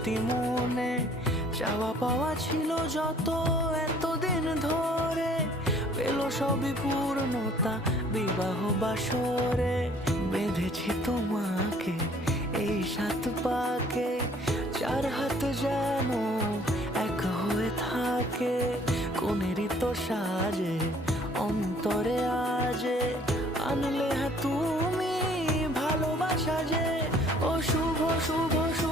স্মৃতি মনে, চাওয়া পাওয়া ছিল যত এতদিন ধরে, পেল সবই পূর্ণতা বিবাহ বাসরে। বেঁধেছি তোমাকে এই সাত পাকে, চার হাত যেন এক হয়ে থাকে। কোনেরই তো সাজে অন্তরে আজে, আনলে তুমি ভালোবাসা যে। ও শুভ শুভ শুভ